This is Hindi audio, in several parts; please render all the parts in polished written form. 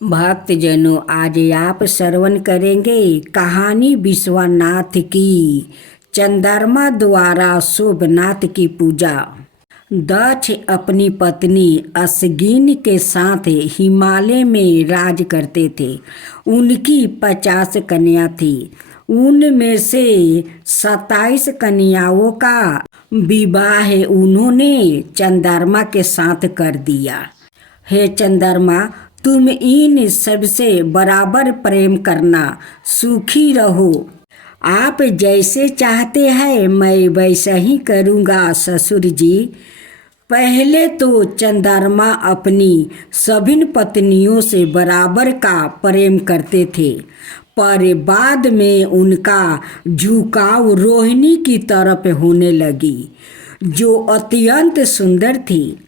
भक्तजनों, आज आप श्रवण करेंगे कहानी विश्वनाथ की। चंद्रमा द्वारा सोमनाथ की पूजा। दक्ष अपनी पत्नी असगिन के साथ हिमालय में राज करते थे। उनकी 50 कन्या थी। उनमें से 27 कन्याओं का विवाह उन्होंने चंद्रमा के साथ कर दिया। हे चंद्रमा, तुम इन सबसे बराबर प्रेम करना, सुखी रहो। आप जैसे चाहते हैं मैं वैसा ही करूँगा ससुर जी। पहले तो चंद्रमा अपनी सभी पत्नियों से बराबर का प्रेम करते थे, पर बाद में उनका झुकाव रोहिणी की तरफ होने लगी, जो अत्यंत सुंदर थी।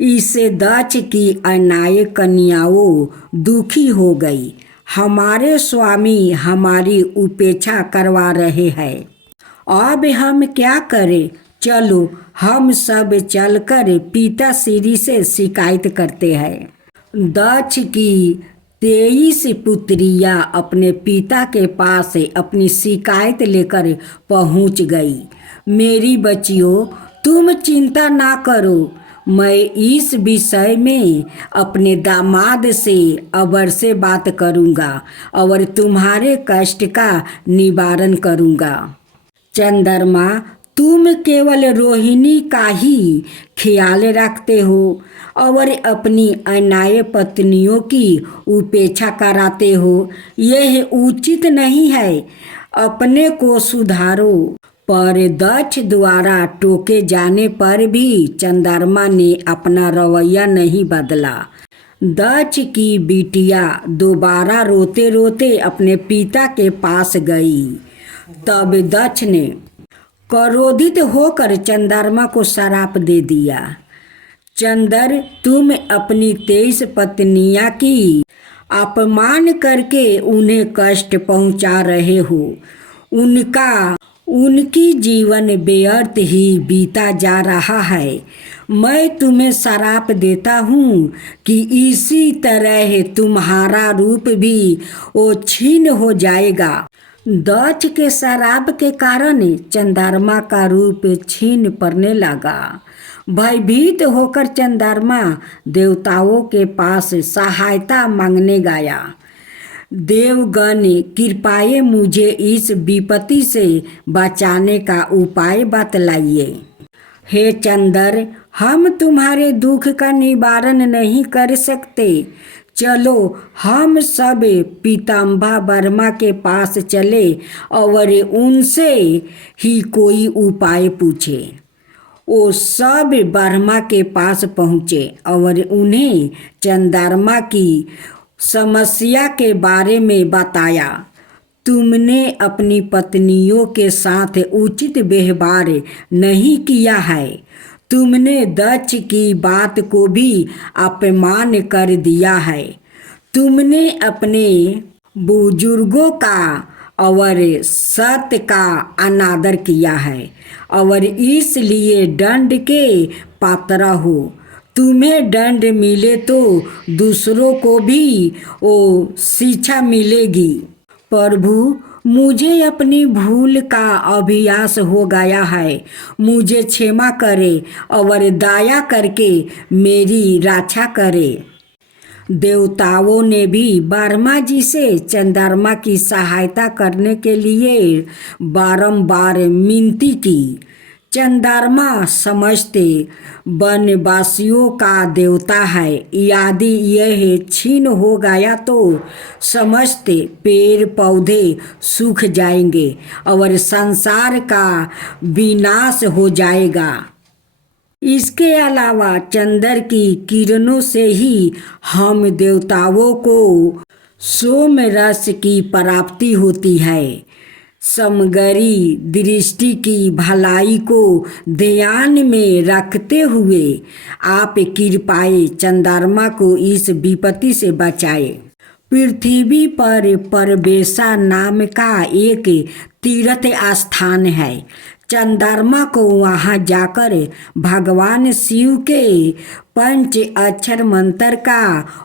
इससे दक्ष की अनाय कन्याओं दुखी हो गई। हमारे स्वामी हमारी उपेक्षा करवा रहे हैं, अब हम क्या करें? चलो हम सब चलकर पिता श्री से शिकायत करते हैं। दक्ष की 23 पुत्रियां अपने पिता के पास अपनी शिकायत लेकर पहुंच गई। मेरी बच्चियों, तुम चिंता ना करो, मैं इस विषय में अपने दामाद से अवश्य बात करूँगा और तुम्हारे कष्ट का निवारण करूँगा। चंद्रमा, तुम केवल रोहिणी का ही ख्याल रखते हो और अपनी अनाय पत्नियों की उपेक्षा कराते हो। यह उचित नहीं है, अपने को सुधारो। पर दक्ष द्वारा टोके जाने पर भी चंद्रमा ने अपना रवैया नहीं बदला। दक्ष की बिटिया दोबारा रोते रोते अपने पिता के पास गई। तब दक्ष ने क्रोधित होकर चंद्रमा को श्राप दे दिया। चंद्र, तुम अपनी 23 पत्नियां की अपमान करके उन्हें कष्ट पहुंचा रहे हो। उनकी जीवन व्यर्थ ही बीता जा रहा है। मैं तुम्हें श्राप देता हूँ कि इसी तरह तुम्हारा रूप भी क्षीण हो जाएगा। दक्ष के श्राप के कारण चंद्रमा का रूप क्षीण पड़ने लगा। भयभीत होकर चंद्रमा देवताओं के पास सहायता मांगने गया। देवगण, कृपया मुझे इस विपत्ति से बचाने का उपाय बतलाइए। हे चंद्र, हम तुम्हारे दुख का निवारण नहीं कर सकते। चलो हम सब पीताम्बर वर्मा के पास चले और उनसे ही कोई उपाय पूछे। वो सब वर्मा के पास पहुँचे और उन्हें चंद्रमा की समस्या के बारे में बताया। तुमने अपनी पत्नियों के साथ उचित व्यवहार नहीं किया है। तुमने दक्ष की बात को भी अपमान कर दिया है। तुमने अपने बुजुर्गों का और सत्य का अनादर किया है और इसलिए दंड के पात्र हो। तुम्हें दंड मिले तो दूसरों को भी वो शिक्षा मिलेगी। प्रभु, मुझे अपनी भूल का अभ्यास हो गया है। मुझे क्षमा करे और दया करके मेरी रक्षा करे। देवताओं ने भी वर्मा जी से चंद्रमा की सहायता करने के लिए बारंबार विनती की। चंद्रमा समझते वनवासियों का देवता है। यदि यह क्षीण हो गया तो समझते पेड़ पौधे सूख जाएंगे और संसार का विनाश हो जाएगा। इसके अलावा चंद्र की किरणों से ही हम देवताओं को सोम रस की प्राप्ति होती है। समग्री दृष्टि की भलाई को ध्यान में रखते हुए आप कृपया चंद्रमा को इस विपत्ति से बचाए। पृथ्वी पर परबेसा नाम का एक तीर्थ स्थान है। चंद्रमा को वहाँ जाकर भगवान शिव के पंच अक्षर मंत्र का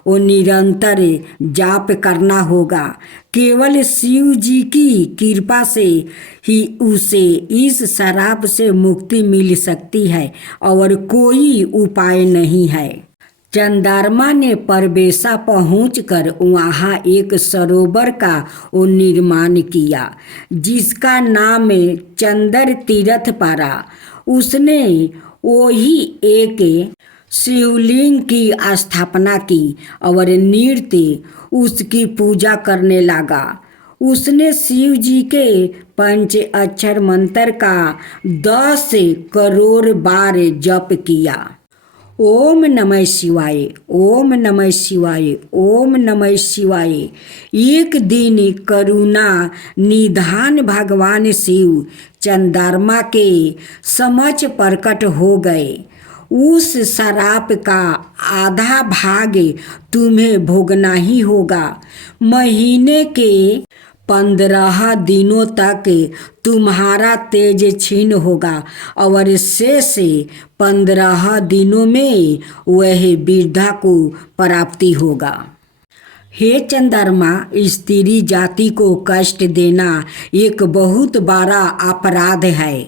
वो निरंतर जाप करना होगा। केवल शिव जी की कृपा से ही उसे इस शराब से मुक्ति मिल सकती है और कोई उपाय नहीं है। चंद्रमा ने परबेसा पहुंचकर वहाँ एक सरोवर का वो निर्माण किया जिसका नाम चंदर तीर्थ पड़ा। उसने वही एक शिवलिंग की स्थापना की और नृत्य उसकी पूजा करने लगा। उसने शिव जी के पंच अक्षर मंत्र का 10 करोड़ बार जप किया। ओम नमः शिवाय, ओम नमः शिवाय, ओम नमः शिवाय। एक दिन करुणा निधान भगवान शिव चंद्रमा के समक्ष प्रकट हो गए। उस शराब का आधा भाग तुम्हें भोगना ही होगा। महीने के 15 दिनों तक तुम्हारा तेज क्षीण होगा और शेष 15 दिनों में वह वृद्धा को प्राप्ति होगा। हे चंद्रमा, स्त्री जाति को कष्ट देना एक बहुत बड़ा अपराध है।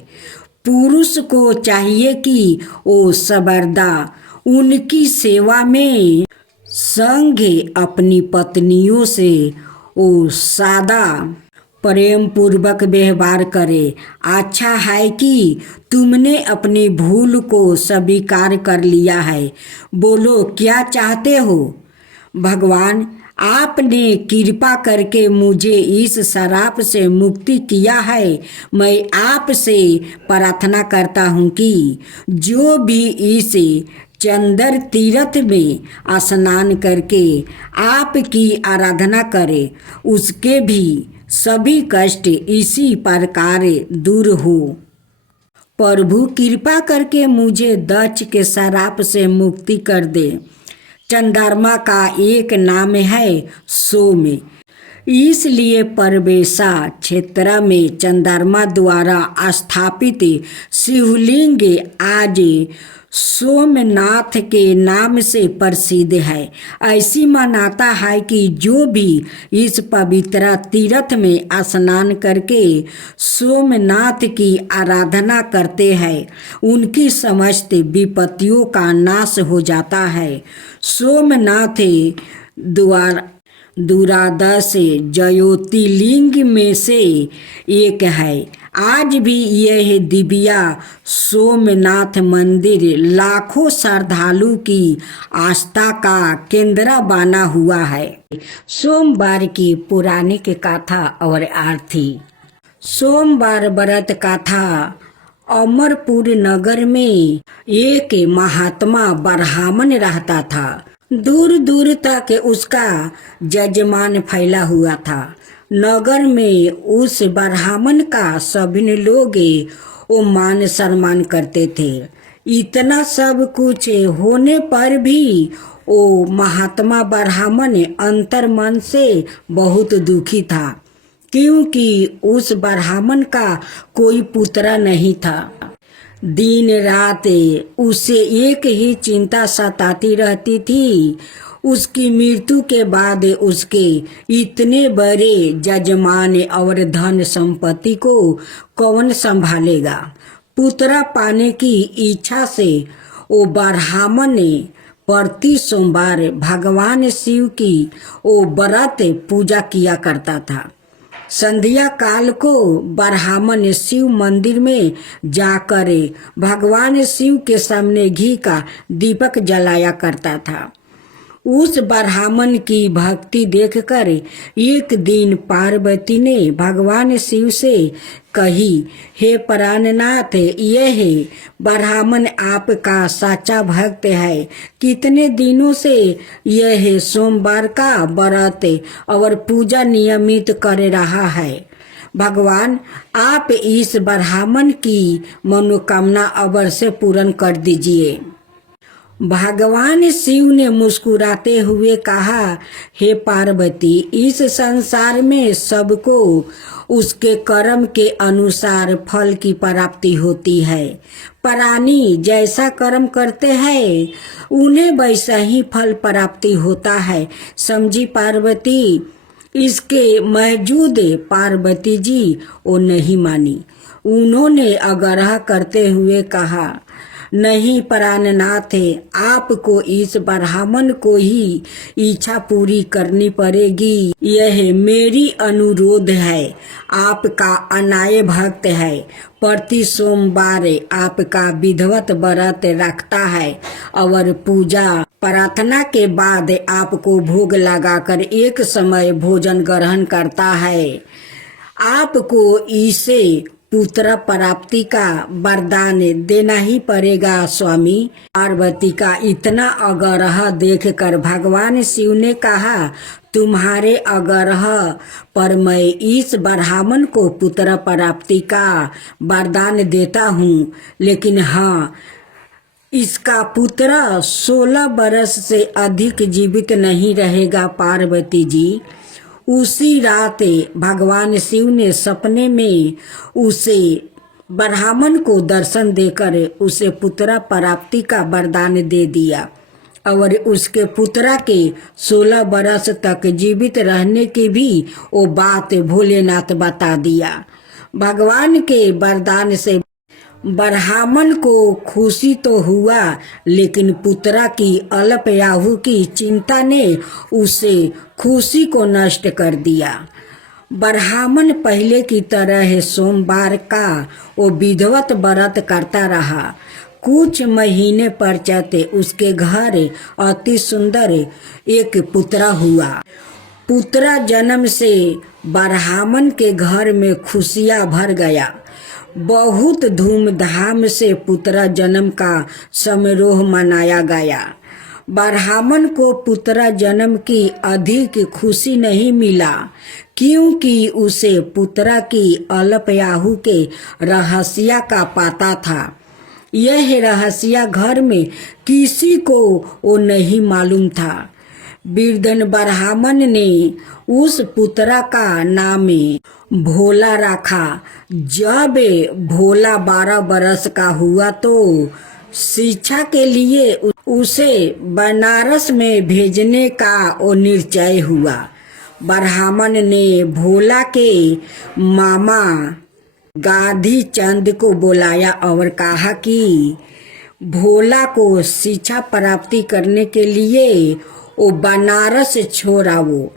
पुरुष को चाहिए कि वो सर्वदा उनकी सेवा में संग अपनी पत्नियों से वो सादा प्रेम पूर्वक व्यवहार करे। अच्छा है कि तुमने अपनी भूल को स्वीकार कर लिया है। बोलो क्या चाहते हो? भगवान, आपने कृपा करके मुझे इस शराब से मुक्ति किया है। मैं आपसे प्रार्थना करता हूँ कि जो भी इस चंदर तीर्थ में स्नान करके आपकी आराधना करे उसके भी सभी कष्ट इसी प्रकार दूर हो। प्रभु कृपा करके मुझे दक्ष के शराब से मुक्ति कर दे। चंद्रमा का एक नाम है सोम, इसलिए परबेसा क्षेत्र में चंद्रमा द्वारा स्थापित शिवलिंग आज सोमनाथ के नाम से प्रसिद्ध है। ऐसी मान्यता है कि जो भी इस पवित्र तीर्थ में स्नान करके सोमनाथ की आराधना करते हैं उनकी समस्त विपत्तियों का नाश हो जाता है। सोमनाथ द्वादश ज्योतिर्लिंग में से एक है। आज भी यह दिव्या सोमनाथ मंदिर लाखों श्रद्धालु की आस्था का केंद्र बना हुआ है। सोमवार की पौराणिक कथा और आरती। सोमवार व्रत कथा। अमरपुर नगर में एक महात्मा ब्राह्मण रहता था। दूर दूर तक उसका जजमान फैला हुआ था। नगर में उस ब्राह्मण का सभी लोग वो मान सम्मान करते थे। इतना सब कुछ होने पर भी वो महात्मा ब्राह्मण अंतर मन से बहुत दुखी था, क्योंकि उस ब्राह्मण का कोई पुत्र नहीं था। दिन रात उसे एक ही चिंता सताती रहती थी, उसकी मृत्यु के बाद उसके इतने बड़े जजमान और धन संपत्ति को कौन संभालेगा। पुत्र पाने की इच्छा से वो ब्राह्मण ने प्रति सोमवार भगवान शिव की वो व्रत पूजा किया करता था। संध्या काल को ब्राह्मण शिव मंदिर में जाकर भगवान शिव के सामने घी का दीपक जलाया करता था। उस ब्राह्मण की भक्ति देखकर एक दिन पार्वती ने भगवान शिव से कही, हे प्राणनाथ, यह ब्राह्मण आपका सच्चा भक्त है। कितने दिनों से यह सोमवार का व्रत और पूजा नियमित कर रहा है। भगवान, आप इस ब्राह्मण की मनोकामना अवश्य पूर्ण कर दीजिए। भगवान शिव ने मुस्कुराते हुए कहा, हे पार्वती, इस संसार में सबको उसके कर्म के अनुसार फल की प्राप्ति होती है। प्राणी जैसा कर्म करते हैं उन्हें वैसा ही फल प्राप्ति होता है। समझी पार्वती? इसके मौजूद पार्वती जी वो नहीं मानी। उन्होंने आग्रह करते हुए कहा, नहीं प्राणनाथ, आपको इस ब्राह्मण को ही इच्छा पूरी करनी पड़ेगी। यह मेरी अनुरोध है। आपका अनाय भक्त है, प्रति सोमवार आपका विधिवत व्रत रखता है और पूजा प्रार्थना के बाद आपको भोग लगाकर एक समय भोजन ग्रहण करता है। आपको इसे पुत्र प्राप्ति का वरदान देना ही पड़ेगा स्वामी। पार्वती का इतना आग्रह देखकर भगवान शिव ने कहा, तुम्हारे आग्रह पर मैं इस ब्राह्मण को पुत्र प्राप्ति का वरदान देता हूँ, लेकिन हाँ, इसका पुत्र 16 वर्ष से अधिक जीवित नहीं रहेगा। पार्वती जी, उसी रात भगवान शिव ने सपने में उसे ब्राह्मण को दर्शन देकर उसे पुत्र प्राप्ति का वरदान दे दिया और उसके पुत्र के 16 वर्ष तक जीवित रहने की भी वो बात भोलेनाथ बता दिया। भगवान के वरदान से ब्राह्मण को खुशी तो हुआ, लेकिन पुत्रा की अल्पायु की चिंता ने उसे खुशी को नष्ट कर दिया। ब्राह्मण पहले की तरह सोमवार का वो विधिवत व्रत करता रहा। कुछ महीने पश्चात उसके घर अति सुंदर एक पुत्र हुआ। पुत्र जन्म से ब्राह्मण के घर में खुशियां भर गया। बहुत धूमधाम से पुत्र जन्म का समारोह मनाया गया। ब्राह्मण को पुत्र जन्म की अधिक खुशी नहीं मिला, क्योंकि उसे पुत्र की अल्पायु के रहस्य का पता था। यह रहस्य घर में किसी को वो नहीं मालूम था। वृद्धन ब्राह्मण ने उस पुत्र का नाम भोला रखा। जब भोला 12 वर्ष का हुआ तो शिक्षा के लिए उसे बनारस में भेजने का वो निश्चय हुआ। ब्राह्मण ने भोला के मामा गांधी चंद को बुलाया और कहा कि भोला को शिक्षा प्राप्ति करने के लिए वो बनारस छोड़ आओ।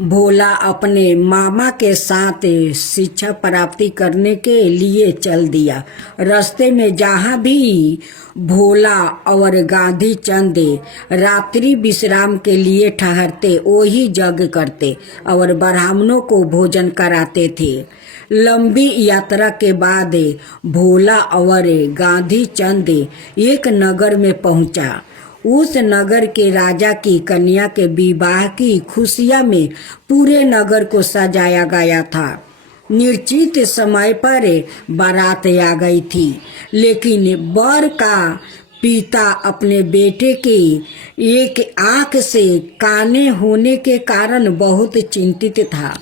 भोला अपने मामा के साथ शिक्षा प्राप्ति करने के लिए चल दिया। रास्ते में जहाँ भी भोला और गांधी चंद रात्रि विश्राम के लिए ठहरते, वही जग करते और ब्राह्मणों को भोजन कराते थे। लंबी यात्रा के बाद भोला और गांधी चंद एक नगर में पहुंचा। उस नगर के राजा की कन्या के विवाह की खुशियां में पूरे नगर को सजाया गया था। निश्चित समय पर बारात आ गई थी, लेकिन वर का पिता अपने बेटे के एक आंख से काने होने के कारण बहुत चिंतित था।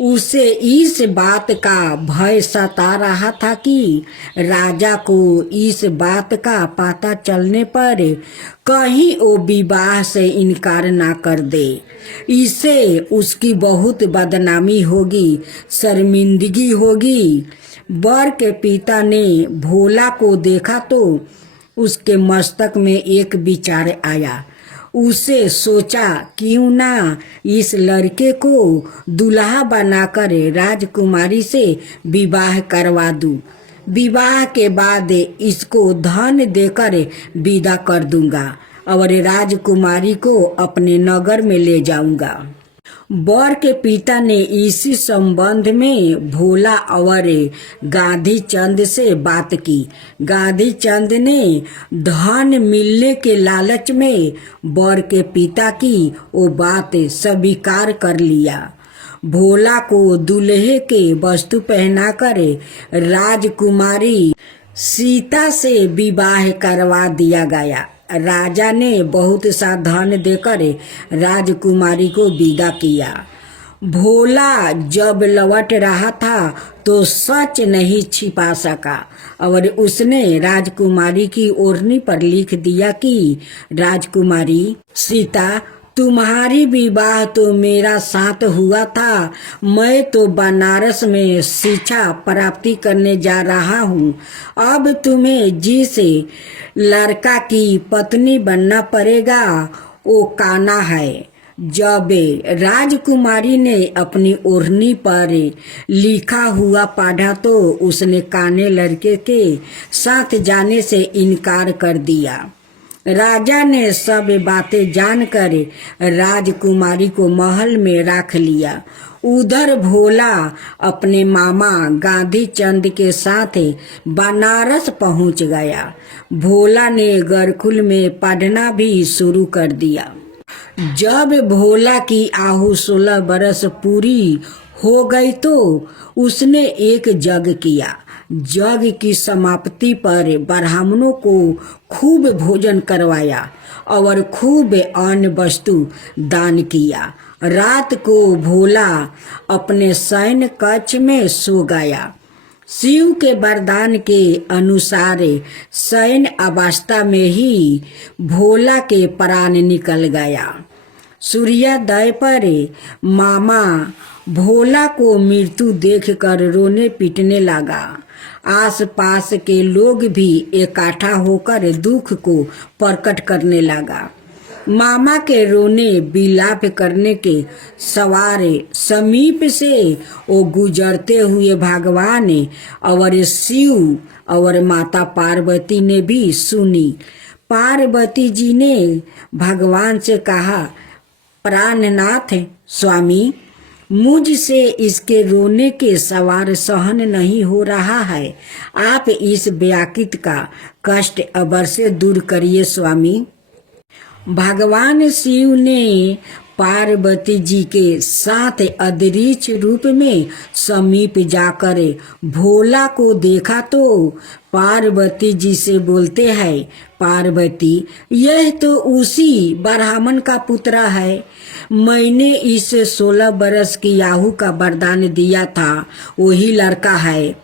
उसे इस बात का भय सता रहा था कि राजा को इस बात का पता चलने पर कहीं वो विवाह से इनकार ना कर दे। इससे उसकी बहुत बदनामी होगी, शर्मिंदगी होगी। वर के पिता ने भोला को देखा तो उसके मस्तक में एक विचार आया। उसे सोचा, क्यों ना इस लड़के को दुल्हा बनाकर राजकुमारी से विवाह करवा दूं। विवाह के बाद इसको धन देकर विदा कर दूंगा और राजकुमारी को अपने नगर में ले जाऊंगा। वर के पिता ने इसी संबंध में भोला और गांधी चंद से बात की। गांधी चंद ने धन मिलने के लालच में वर के पिता की वो बात स्वीकार कर लिया। भोला को दूल्हे के वस्त्र पहनाकर राजकुमारी सीता से विवाह करवा दिया गया। राजा ने बहुत सा धन देकर राजकुमारी को विदा किया। भोला जब लौट रहा था तो सच नहीं छिपा सका और उसने राजकुमारी की ओढ़नी पर लिख दिया कि राजकुमारी सीता, तुम्हारी विवाह तो मेरा साथ हुआ था। मैं तो बनारस में शिक्षा प्राप्ति करने जा रहा हूँ। अब तुम्हें जिस लड़का की पत्नी बनना पड़ेगा वो कान्हा है। जब राजकुमारी ने अपनी ओढ़नी पर लिखा हुआ पढ़ा तो उसने कान्हे लड़के के साथ जाने से इनकार कर दिया। राजा ने सब बातें जानकर राजकुमारी को महल में रख लिया। उधर भोला अपने मामा गांधी चंद के साथ बनारस पहुंच गया। भोला ने गुरुकुल में पढ़ना भी शुरू कर दिया। जब भोला की आयु 16 बरस पूरी हो गई तो उसने एक यज्ञ किया। यज्ञ की समाप्ति पर ब्राह्मणों को खूब भोजन करवाया और खूब अन्न वस्तु दान किया। रात को भोला अपने शयन कक्ष में सो गया। शिव के वरदान के अनुसार शयन अवस्था में ही भोला के प्राण निकल गया। सूर्योदय पर मामा भोला को मृत्यु देखकर रोने पीटने लगा। आसपास के लोग भी इकट्ठा होकर दुख को प्रकट करने लगा। मामा के रोने विलाप करने के सवार समीप से वो गुजरते हुए भगवान और शिव और माता पार्वती ने भी सुनी। पार्वती जी ने भगवान से कहा, प्राणनाथ स्वामी, मुझसे इसके रोने के सवार सहन नहीं हो रहा है। आप इस व्याकुत का कष्ट अवश्य दूर करिए स्वामी। भगवान शिव ने पार्वती जी के साथ अदृश्य रूप में समीप जाकर भोला को देखा तो पार्वती जी से बोलते हैं, पार्वती, यह तो उसी ब्राह्मण का पुत्र है। मैंने इसे 16 बरस की आयु का वरदान दिया था, वही लड़का है।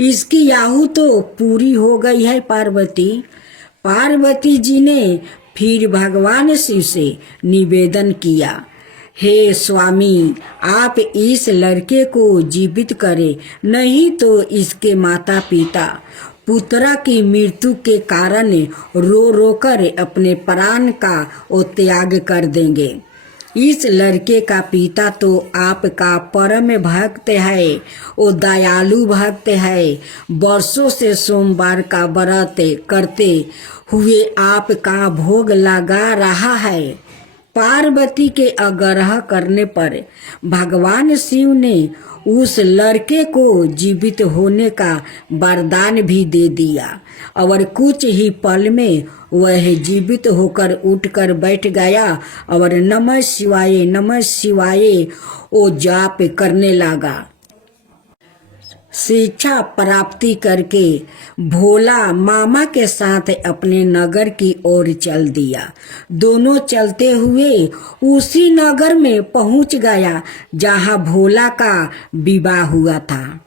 इसकी आयु तो पूरी हो गई है पार्वती। पार्वती जी ने फिर भगवान शिव से निवेदन किया, हे स्वामी, आप इस लड़के को जीवित करें, नहीं तो इसके माता पिता पुत्रा की मृत्यु के कारण रो रो कर अपने प्राण का वो त्याग कर देंगे। इस लड़के का पिता तो आपका परम भक्त है, वो दयालु भक्त है। वर्षों से सोमवार का व्रत करते हुए आपका भोग लगा रहा है। पार्वती के आग्रह करने पर भगवान शिव ने उस लड़के को जीवित होने का वरदान भी दे दिया और कुछ ही पल में वह जीवित होकर उठकर बैठ गया और नमः शिवाय वो जाप करने लगा। शिक्षा प्राप्ति करके भोला मामा के साथ अपने नगर की ओर चल दिया। दोनों चलते हुए उसी नगर में पहुंच गया जहां भोला का विवाह हुआ था।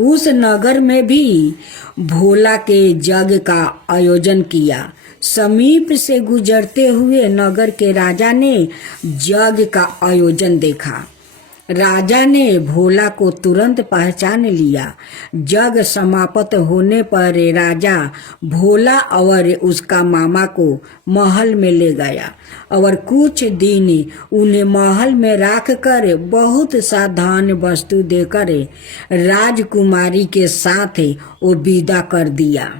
उस नगर में भी भोला के यज्ञ का आयोजन किया। समीप से गुजरते हुए नगर के राजा ने यज्ञ का आयोजन देखा। राजा ने भोला को तुरंत पहचान लिया। यज्ञ समाप्त होने पर राजा भोला और उसका मामा को महल में ले गया और कुछ दिन उन्हें महल में रखकर बहुत सा धन वस्तु देकर राजकुमारी के साथ वो विदा कर दिया।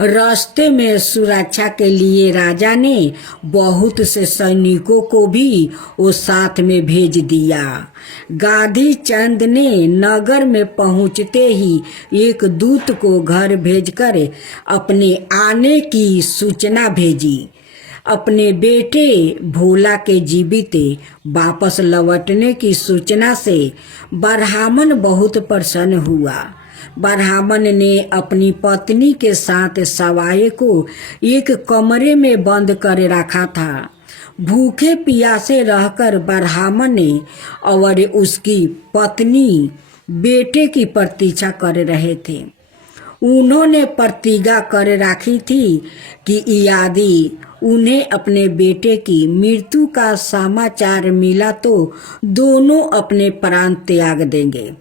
रास्ते में सुरक्षा के लिए राजा ने बहुत से सैनिकों को भी वो साथ में भेज दिया। गांधी चंद ने नगर में पहुंचते ही एक दूत को घर भेजकर अपने आने की सूचना भेजी। अपने बेटे भोला के जीवित वापस लौटने की सूचना से ब्राह्मण बहुत प्रसन्न हुआ। ब्राह्मण ने अपनी पत्नी के साथ सवाए को एक कमरे में बंद कर रखा था। भूखे प्यासे रहकर ब्राह्मण ने और उसकी पत्नी बेटे की प्रतीक्षा कर रहे थे। उन्होंने प्रतिज्ञा कर रखी थी कि यदि उन्हें अपने बेटे की मृत्यु का समाचार मिला तो दोनों अपने प्राण त्याग देंगे।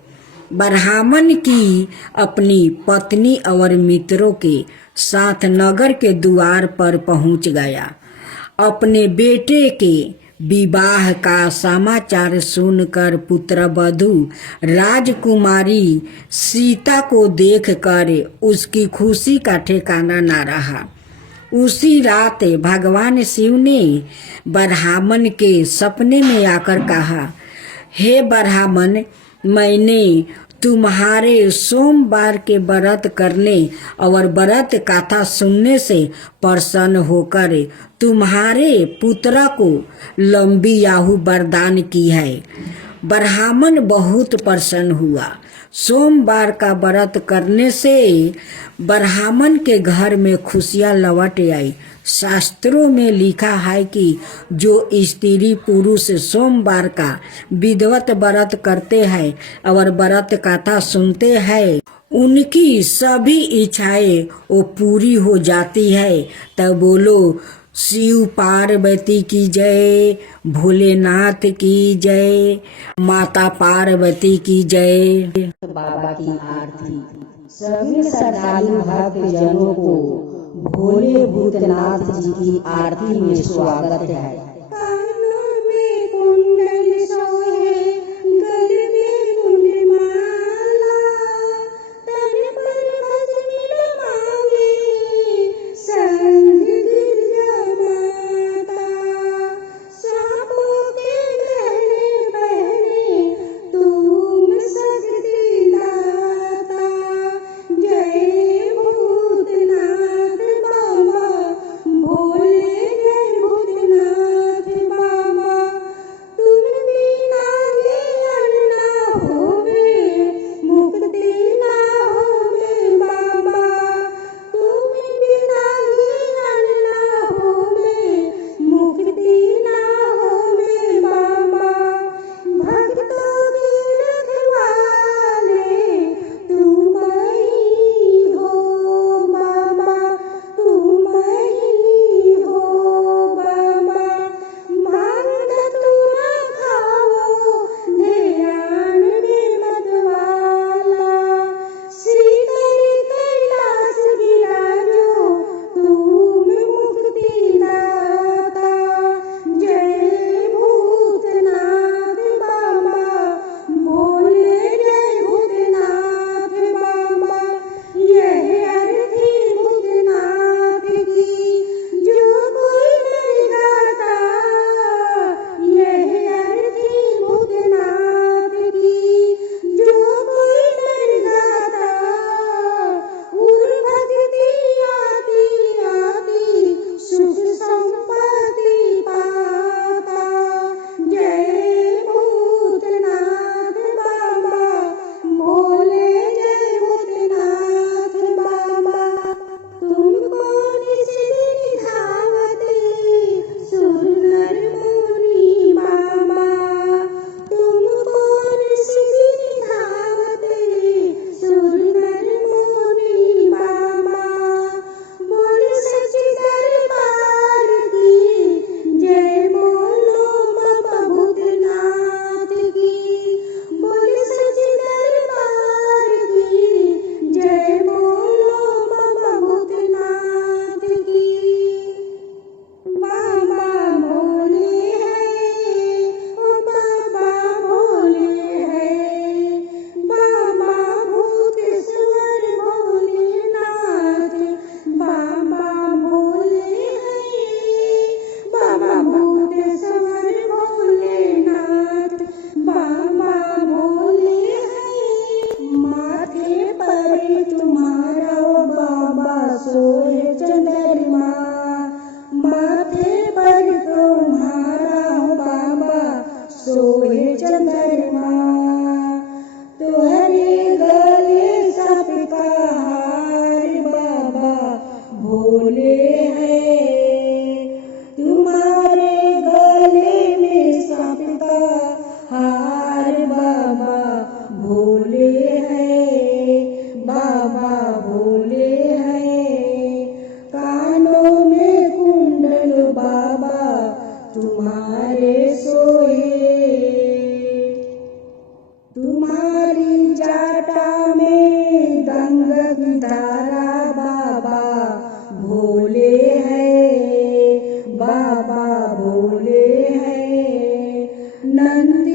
ब्राह्मण की अपनी पत्नी और मित्रों के साथ नगर के द्वार पर पहुंच गया। अपने बेटे के विवाह का समाचार सुनकर पुत्रवधू राजकुमारी सीता को देखकर उसकी खुशी का ठिकाना न रहा। उसी रात भगवान शिव ने ब्राह्मण के सपने में आकर कहा, हे ब्राह्मण, मैंने तुम्हारे सोमवार के व्रत करने और व्रत कथा सुनने से प्रसन्न होकर तुम्हारे पुत्र को लंबी आयु वरदान की है। ब्राह्मण बहुत प्रसन्न हुआ। सोमवार का व्रत करने से ब्राह्मण के घर में खुशियां लौट आई। शास्त्रों में लिखा है कि जो स्त्री पुरुष सोमवार का विधिवत व्रत करते हैं और व्रत कथा सुनते हैं, उनकी सभी इच्छाएं वो पूरी हो जाती है। तब बोलो शिव पार्वती की जय, भोलेनाथ की जय, माता पार्वती की जय। बाबा की आरती। सभी श्रद्धालु भक्त जनों को भोले भूतनाथ जी की आरती में स्वागत है। कानों में कुंडल सोहे, गले में कुंडमाला, तन पर भस्म रमांगी, संग गिरजा माता। सांपों के गहने पहने, तुम शक्ति दाता। जय भूतनाथ बाबा भोले, जय भूतनाथ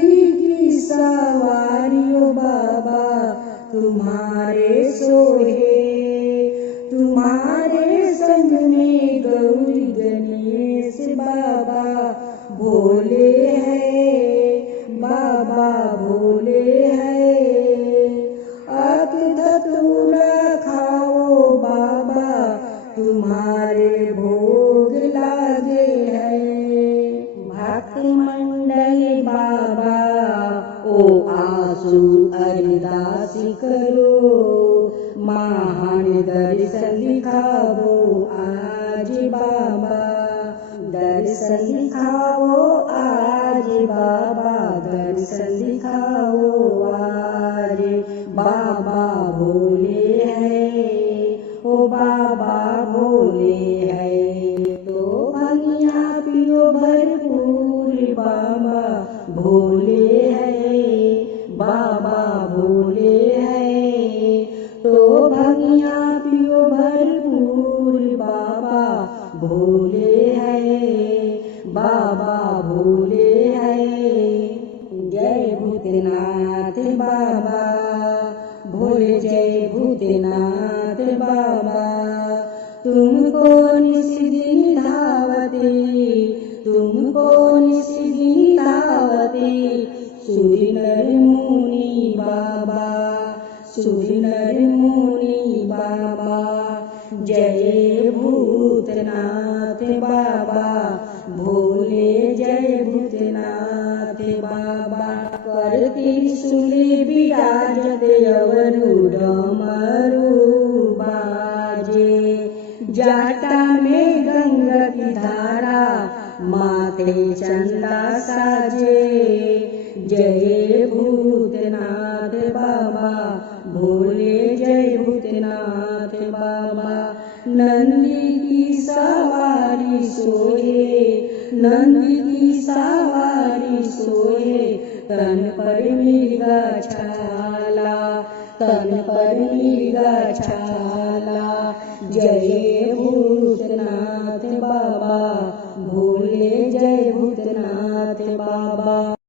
नंदी की सवारियों बाबा तुम्हारे सोहे, तुम्हारे संग में गौरी गणेश बाबा भोले हैं, बाबा भोले हैं। अक धतूरा खाओ बाबा तुम्हारे भोग लागे हैं। भक्त मंडल बाबा ओ आंसू अरदास करो, महान दर्शन दिखाओ आज बाबा, दर्शन दिखाओ आज बाबा, दर्शन दिखाओ आज। बाबा भोले हैं, ओ बाबा भोले हैं। तो भंगिया पियो भरपूर बाबा भोले हैं, बाबा भोले हैं। तो भंगिया पियो भरपूर बाबा भोले हैं, बाबा भोले हैं। जय भूतनाथ बाबा भोले, जय भूतनाथ बाबा। तुमको निशिदिन धावते, तुमको निशिदिन धावते सूर्य नर मुनि बाबा, सूर्य नर मुनि बाबा। जय भूतनाथ बाबा भोले, जय भूतनाथ बाबा। कर त्रिशूली विराजत अवरु डमरू बाजे, जाटा में गंगा की धारा माथे चंदा साजे। जय भूतनाथ बाबा भोले, जय भूतनाथ बाबा। नंदी की सवारी सोए, नंदी की सवारी सोए, तन पर मृगा छाला, तन पर मृगा छाला। जय भूतनाथ बाबा भोले, जय भूतनाथ बाबा।